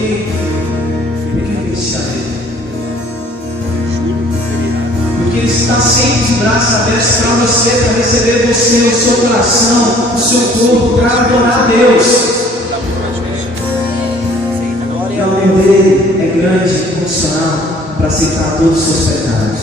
aqui. Por que Ele te ama? Porque Ele está sempre de braços abertos para você, para receber você, o seu coração, o seu corpo, para adorar a Deus. E o amor dele é grande e incondicional para aceitar todos os seus pecados.